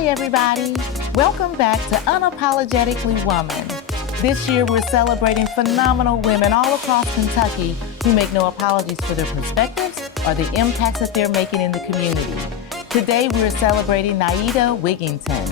Hi, everybody. Welcome back to Unapologetically Woman. This year, we're celebrating phenomenal women all across Kentucky who make no apologies for their perspectives or the impacts that they're making in the community. Today, we're celebrating Nieta Wigginton.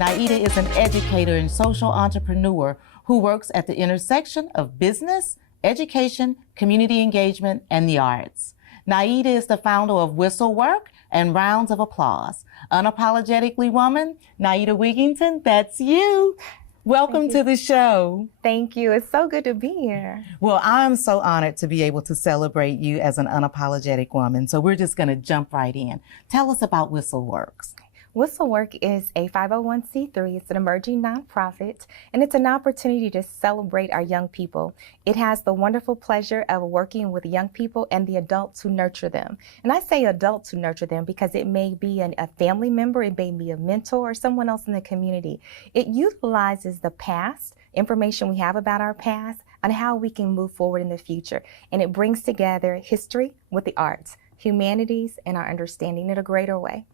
Nieta is an educator and social entrepreneur who works at the intersection of business, education, community engagement, and the arts. Nieta is the founder of Whistle Work and Rounds of Applause. Unapologetically Woman, Nieta Wigginton, that's you. Welcome to the show. Thank you. It's so good to be here. Well, I'm so honored to be able to celebrate you as an unapologetic woman. So we're just going to jump right in. Tell us about Whistle Works. Whistle Work is a 501c3. It's an emerging nonprofit, and it's an opportunity to celebrate our young people. It has the wonderful pleasure of working with young people and the adults who nurture them. And I say adults who nurture them because it may be a family member, it may be a mentor, or someone else in the community. It utilizes the past, information we have about our past, and how we can move forward in the future. And it brings together history with the arts, humanities, and our understanding in a greater way.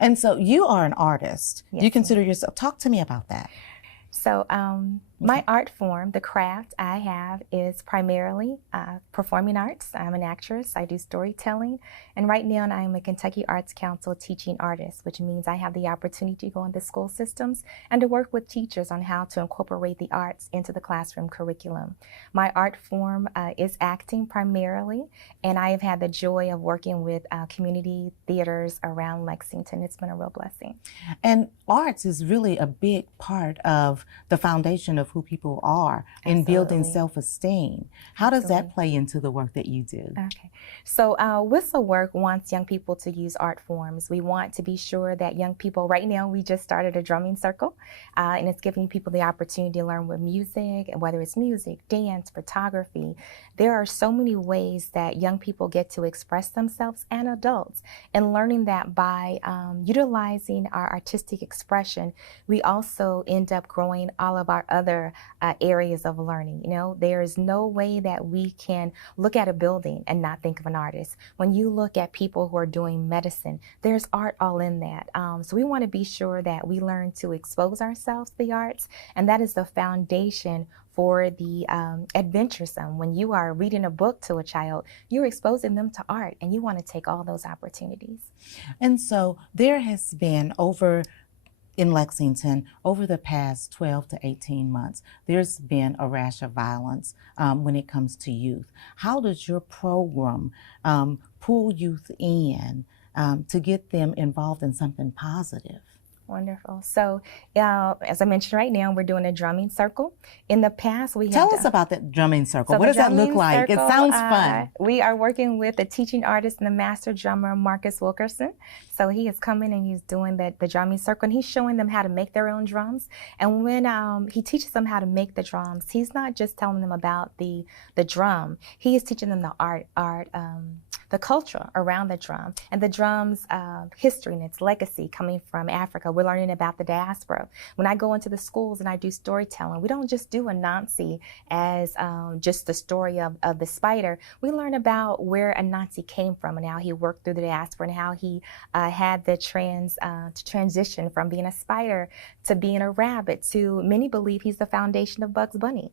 And so you are an artist. Yes, you consider yourself, talk to me about that. So my art form, the craft I have is primarily performing arts. I'm an actress, I do storytelling, and right now I'm a Kentucky Arts Council teaching artist, which means I have the opportunity to go into school systems and to work with teachers on how to incorporate the arts into the classroom curriculum. My art form is acting primarily, and I have had the joy of working with community theaters around Lexington. It's been a real blessing. And arts is really a big part of the foundation of who people are in building self-esteem. How does that play into the work that you do? Okay, so Whistle Work wants young people to use art forms. We want to be sure that young people, right now we just started a drumming circle, and it's giving people the opportunity to learn with music, whether it's music, dance, photography. There are so many ways that young people get to express themselves, and adults, and learning that by utilizing our artistic expression, we also end up growing all of our other areas of learning. You know, there is no way that we can look at a building and not think of an artist. When you look at people who are doing medicine, there's art all in that. So we want to be sure that we learn to expose ourselves to the arts, and that is the foundation for the adventuresome. When you are reading a book to a child, you're exposing them to art, and you want to take all those opportunities. And so there has been in Lexington, over the past 12 to 18 months, there's been a rash of violence when it comes to youth. How does your program pull youth in to get them involved in something positive? Wonderful. So, as I mentioned, right now we're doing a drumming circle. In the past, we tell us about that drumming circle. What does that look like? It sounds fun. We are working with the teaching artist and the master drummer, Marcus Wilkerson. So he is coming and he's doing the drumming circle, and he's showing them how to make their own drums. And when he teaches them how to make the drums, he's not just telling them about the drum. He is teaching them the art, the culture around the drum, and the drum's history and its legacy coming from Africa. We're learning about the diaspora. When I go into the schools and I do storytelling, we don't just do Anansi as just the story of the spider. We learn about where Anansi came from and how he worked through the diaspora and how he had the transition from being a spider to being a rabbit to, many believe he's the foundation of Bugs Bunny.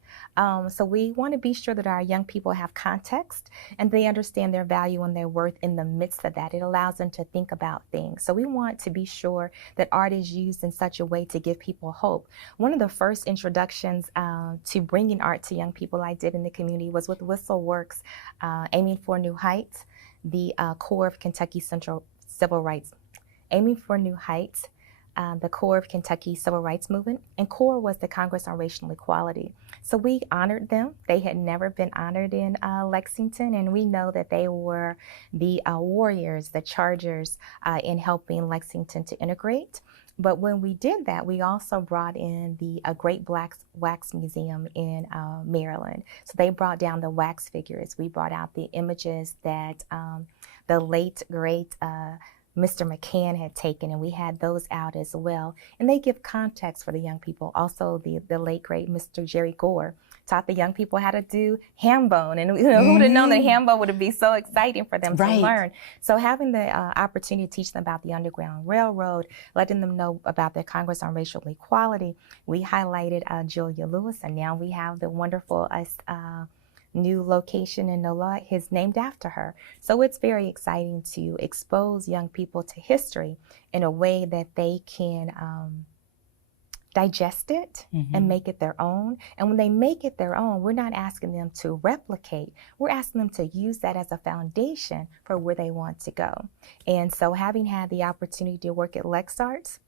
So we want to be sure that our young people have context and they understand their value and their worth in the midst of that. It allows them to think about things. So we want to be sure that art is used in such a way to give people hope. One of the first introductions to bringing art to young people I did in the community was with Whistle Works, Aiming for New Heights, the core of Kentucky Central Civil Rights. Aiming for New Heights, the core of Kentucky Civil Rights Movement, and CORE was the Congress on Racial Equality. So we honored them. They had never been honored in Lexington, and we know that they were the warriors, the chargers in helping Lexington to integrate. But when we did that, we also brought in the Great Black Wax Museum in Maryland. So they brought down the wax figures. We brought out the images that the late, great Mr. McCann had taken, and we had those out as well. And they give context for the young people. Also, the late, great Mr. Jerry Gore, taught the young people how to do ham bone. And who would have known that ham bone would be so exciting for them to learn. So having the opportunity to teach them about the Underground Railroad, letting them know about the Congress on Racial Equality. We highlighted Julia Lewis, and now we have the wonderful new location in NOLA is named after her. So it's very exciting to expose young people to history in a way that they can digest it and make it their own. And when they make it their own, we're not asking them to replicate. We're asking them to use that as a foundation for where they want to go. And so having had the opportunity to work at LexArts,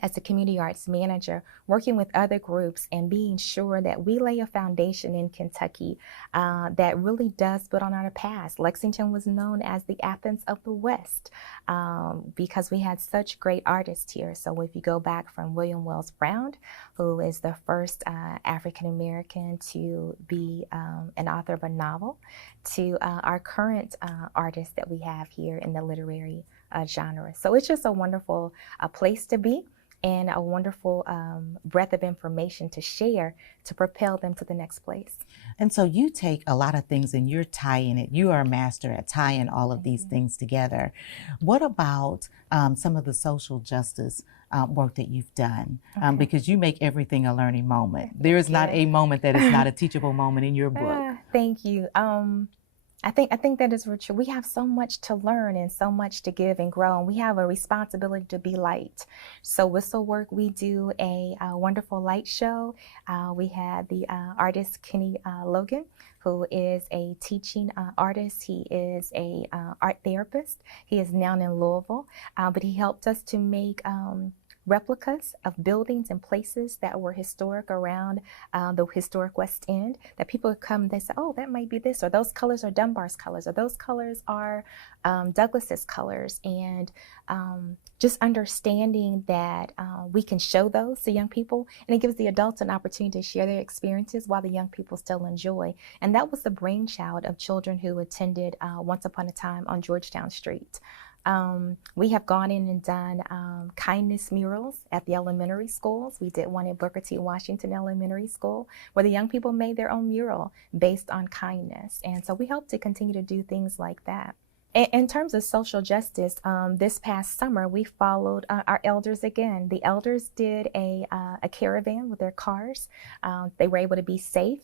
as a community arts manager, working with other groups and being sure that we lay a foundation in Kentucky that really does build on our past. Lexington was known as the Athens of the West because we had such great artists here. So if you go back from William Wells Brown, who is the first African-American to be an author of a novel, to our current artists that we have here in the literary genre. So it's just a wonderful place to be, and a wonderful breadth of information to share to propel them to the next place. And so you take a lot of things and you're tying it. You are a master at tying all of these things together. What about some of the social justice work that you've done? Because you make everything a learning moment. There is not a moment that is not a teachable moment in your book. Thank you. I think that is true. We have so much to learn and so much to give and grow, and we have a responsibility to be light. So Whistlework, we do a wonderful light show. We had the artist Kenny Logan, who is a teaching artist. He is a art therapist. He is now in Louisville, but he helped us to make replicas of buildings and places that were historic around the historic West End, that people would come, they say, oh, that might be this, or those colors are Dunbar's colors, or those colors are Douglas's colors. And just understanding that we can show those to young people, and it gives the adults an opportunity to share their experiences while the young people still enjoy. And that was the brainchild of children who attended Once Upon a Time on Georgetown Street. We have gone in and done kindness murals at the elementary schools. We did one at Booker T. Washington Elementary School, where the young people made their own mural based on kindness. And so we hope to continue to do things like that. In terms of social justice, this past summer, we followed our elders again. The elders did a caravan with their cars. They were able to be safe,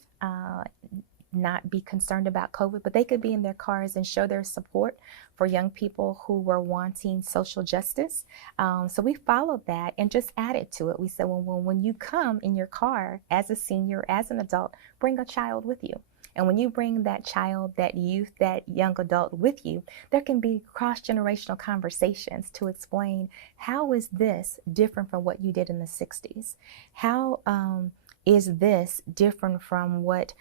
not be concerned about COVID, but they could be in their cars and show their support for young people who were wanting social justice. So we followed that and just added to it. We said, well, when you come in your car as a senior, as an adult, bring a child with you. And when you bring that child, that youth, that young adult with you, there can be cross-generational conversations to explain, how is this different from what you did in the 60s? How is this different from what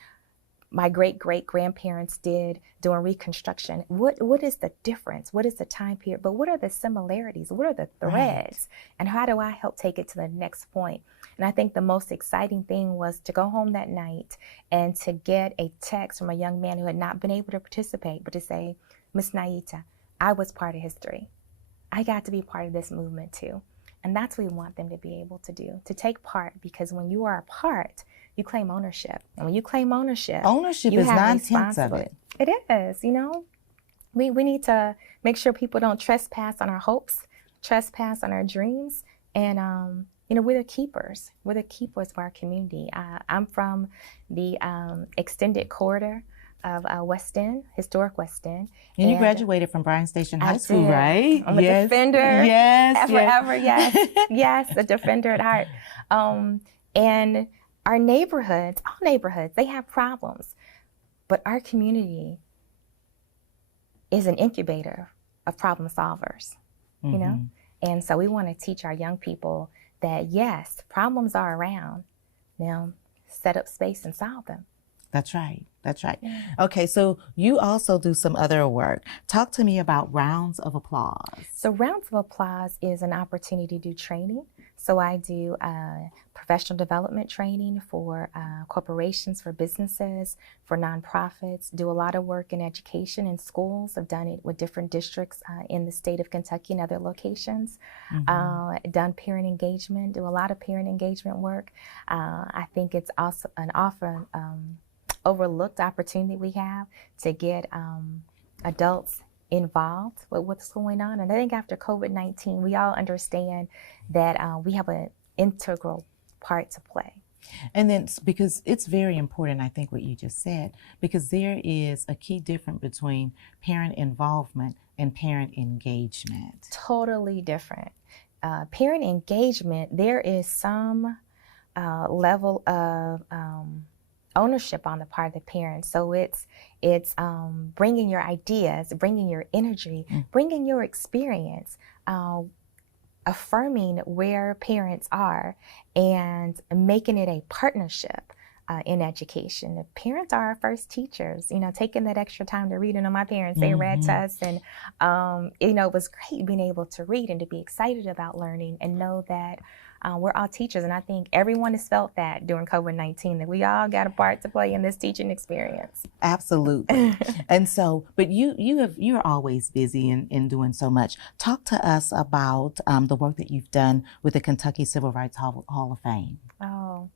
my great-great-grandparents did during Reconstruction? What is the difference? What is the time period? But what are the similarities? What are the threads? And how do I help take it to the next point? And I think the most exciting thing was to go home that night and to get a text from a young man who had not been able to participate, but to say, Miss Nieta, I was part of history. I got to be part of this movement too. And that's what we want them to be able to do, to take part, because when you are a part, you claim ownership. And when you claim ownership is 9/10 of it. It is, We need to make sure people don't trespass on our hopes, trespass on our dreams. And, we're the keepers. We're the keepers of our community. I'm from the extended corridor of West End, historic West End. And you graduated from Bryan Station High School, right? I'm a defender. Yes. Forever, yes. Yes, a defender at heart. And our neighborhoods, all neighborhoods, they have problems. But our community is an incubator of problem solvers, And so we want to teach our young people that, yes, problems are around. Now, set up space and solve them. That's right. Yeah. Okay, so you also do some other work. Talk to me about Rounds of Applause. So Rounds of Applause is an opportunity to do training. So I do professional development training for corporations, for businesses, for nonprofits, do a lot of work in education in schools. I've done it with different districts in the state of Kentucky and other locations. Done parent engagement, do a lot of parent engagement work. I think it's also an often overlooked opportunity we have to get adults involved with what's going on. And I think after COVID-19, we all understand that we have an integral part to play. And then because it's very important, I think what you just said, because there is a key difference between parent involvement and parent engagement. Totally different. Parent engagement, there is some level of ownership on the part of the parents. So it's bringing your ideas, bringing your energy, bringing your experience, affirming where parents are, and making it a partnership in education. The parents are our first teachers, taking that extra time to read. My parents, they read to us, and it was great being able to read and to be excited about learning and know that we're all teachers. And I think everyone has felt that during COVID-19, that we all got a part to play in this teaching experience. Absolutely. And so, but you're always busy in doing so much. Talk to us about the work that you've done with the Kentucky Civil Rights Hall of Fame. Oh,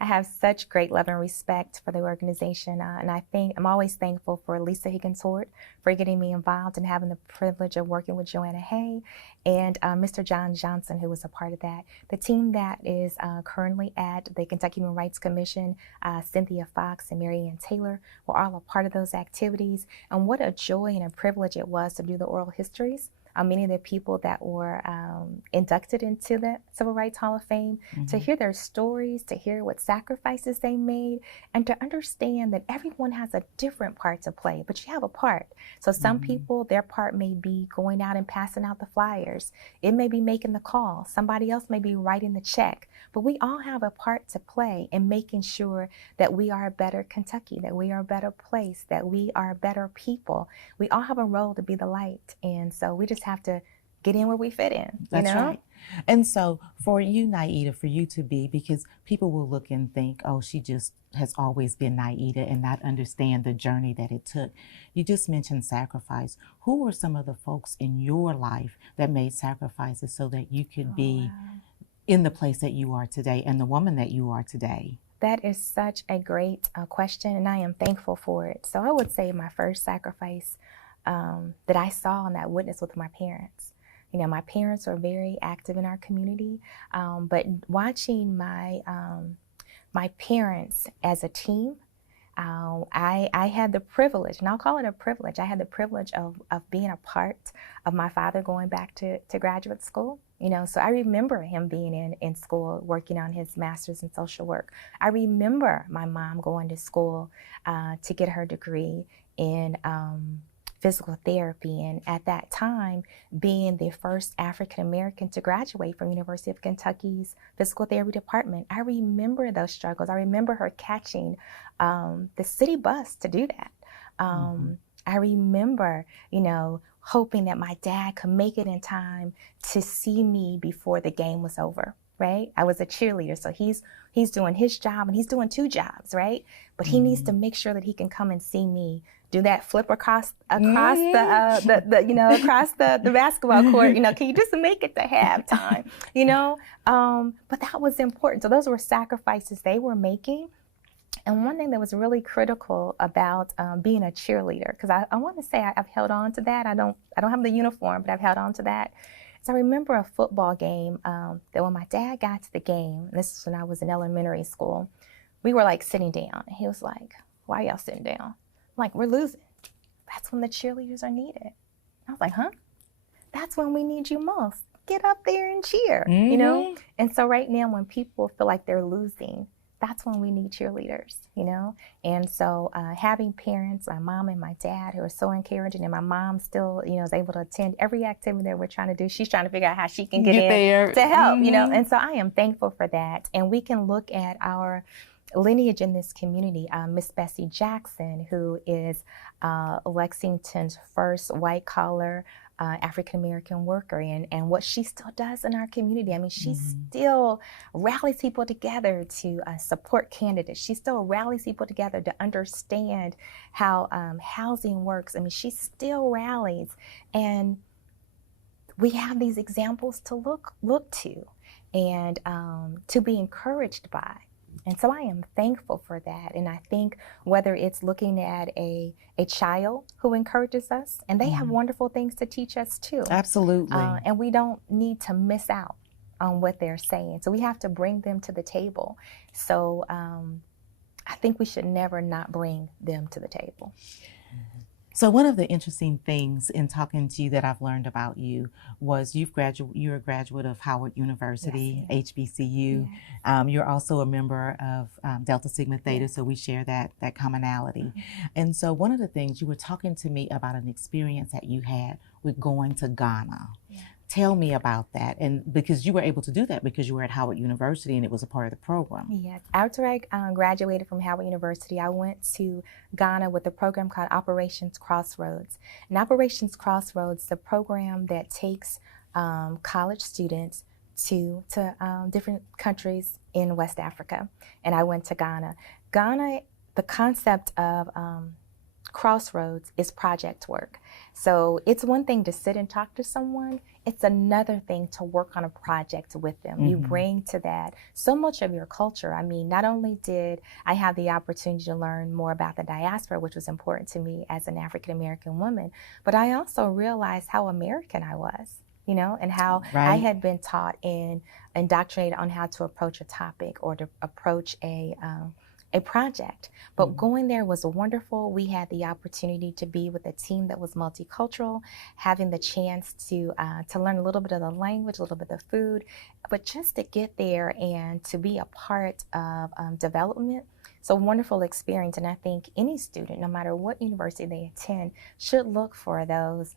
I have such great love and respect for the organization, and I'm always thankful for Lisa Higgins-Hort for getting me involved and having the privilege of working with Joanna Hay and Mr. John Johnson, who was a part of that. The team that is currently at the Kentucky Human Rights Commission, Cynthia Fox and Mary Ann Taylor, were all a part of those activities. And what a joy and a privilege it was to do the oral histories. Many of the people that were inducted into the Civil Rights Hall of Fame, to hear their stories, to hear what sacrifices they made, and to understand that everyone has a different part to play, but you have a part. So some people, their part may be going out and passing out the flyers. It may be making the call. Somebody else may be writing the check. But we all have a part to play in making sure that we are a better Kentucky, that we are a better place, that we are better people. We all have a role to be the light. And so we just have to get in where we fit in. That's right. And so for you, Nieta, for you to be, because people will look and think, oh, she just has always been Nieta, and not understand the journey that it took. You just mentioned sacrifice. Who were some of the folks in your life that made sacrifices so that you could be in the place that you are today and the woman that you are today? That is such a great question, and I am thankful for it. So I would say my first sacrifice that I saw and that witnessed with my parents. My parents were very active in our community, but watching my parents as a team, I had the privilege, and I'll call it a privilege, I had the privilege of being a part of my father going back to graduate school. So I remember him being in school working on his master's in social work. I remember my mom going to school to get her degree in physical therapy, and at that time being the first African American to graduate from University of Kentucky's physical therapy department. I remember those struggles. I remember her catching the city bus to do that. I remember, hoping that my dad could make it in time to see me before the game was over, right? I was a cheerleader, so he's doing his job, and he's doing two jobs, right? But he needs to make sure that he can come and see me do that flip across the basketball court. Can you just make it to halftime? But that was important. So those were sacrifices they were making. And one thing that was really critical about being a cheerleader, because I want to say I've held on to that. I don't have the uniform, but I've held on to that. So I remember a football game that when my dad got to the game, and this is when I was in elementary school, we were like sitting down. And he was like, "Why are y'all sitting down?" I'm like, "We're losing." "That's when the cheerleaders are needed." I was like, "Huh? That's when we need you most. Get up there and cheer," And so right now when people feel like they're losing, that's when we need cheerleaders, And so having parents, my mom and my dad, who are so encouraging, and my mom still, is able to attend every activity that we're trying to do. She's trying to figure out how she can get in there to help, And so I am thankful for that. And we can look at our lineage in this community. Miss Bessie Jackson, who is Lexington's first white collar African-American worker, and what she still does in our community. I mean, she still rallies people together to support candidates. She still rallies people together to understand how housing works. I mean, she still rallies, and we have these examples to look to and to be encouraged by. And so I am thankful for that. And I think whether it's looking at a child who encourages us, and they have wonderful things to teach us too. Absolutely. And we don't need to miss out on what they're saying. So we have to bring them to the table. So I think we should never not bring them to the table. So one of the interesting things in talking to you that I've learned about you was you're a graduate of Howard University, yes, HBCU. Yes. You're also a member of Delta Sigma Theta, yes, so we share that commonality. And so one of the things, you were talking to me about an experience that you had with going to Ghana. Yeah. Tell me about that, and because you were able to do that because you were at Howard University and it was a part of the program. Yes, after I graduated from Howard University, I went to Ghana with a program called Operations Crossroads. And Operations Crossroads is a program that takes college students to different countries in West Africa. And I went to Ghana. Ghana, the concept of Crossroads is project work. So it's one thing to sit and talk to someone. It's another thing to work on a project with them. You bring to that so much of your culture. I mean, not only did I have the opportunity to learn more about the diaspora, which was important to me as an African-American woman, but I also realized how American I was, you know, and how I had been taught and indoctrinated on how to approach a topic or to approach a project. But going there was wonderful. We had the opportunity to be with a team that was multicultural, having the chance to learn a little bit of the language, a little bit of the food, but just to get there and to be a part of development. So wonderful experience. And I think any student, no matter what university they attend, should look for those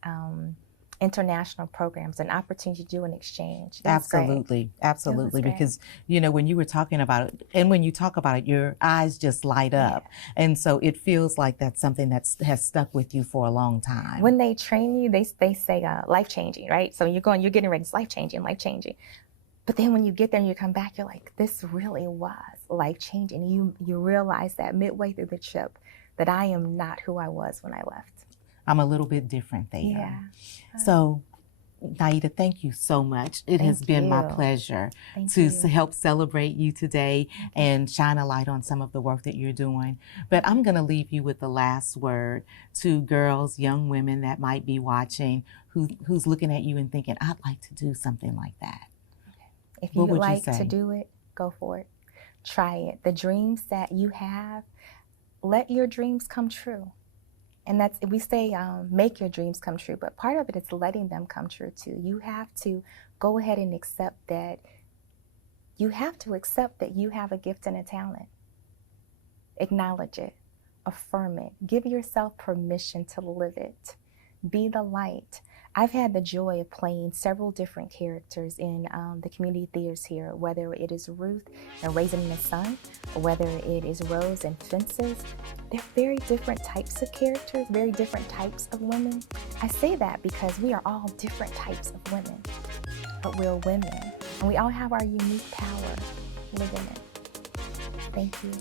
international programs, an opportunity to do an exchange. Absolutely, absolutely. Because, you know, when you were talking about it, and when you talk about it, your eyes just light up. And so it feels like that's something that has stuck with you for a long time. When they train you, they say life-changing, right? So you're getting ready, it's life-changing, life-changing. But then when you get there and you come back, you're like, this really was life-changing. You realize that midway through the trip that I am not who I was when I left. I'm a little bit different there. Yeah. So, Nieta, thank you so much. It has been my pleasure to help celebrate you today and shine a light on some of the work that you're doing. But I'm going to leave you with the last word to girls, young women that might be watching, who's looking at you and thinking, I'd like to do something like that. If you would like to do it, go for it. Try it. The dreams that you have, let your dreams come true. And that's, we say, make your dreams come true, but part of it is letting them come true too. You have to go ahead and accept that you have a gift and a talent. Acknowledge it, affirm it, give yourself permission to live it. Be the light. I've had the joy of playing several different characters in the community theaters here, whether it is Ruth and Raising the Sun, or whether it is Rose and Fences. They're very different types of characters, very different types of women. I say that because we are all different types of women, but we're women, and we all have our unique power. Live in it. Thank you.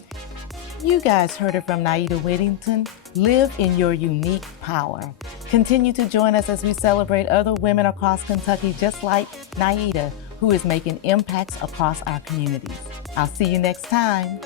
You guys heard it from Nieta Wigginton. Live in your unique power. Continue to join us as we celebrate other women across Kentucky just like Nieta, who is making impacts across our communities. I'll see you next time.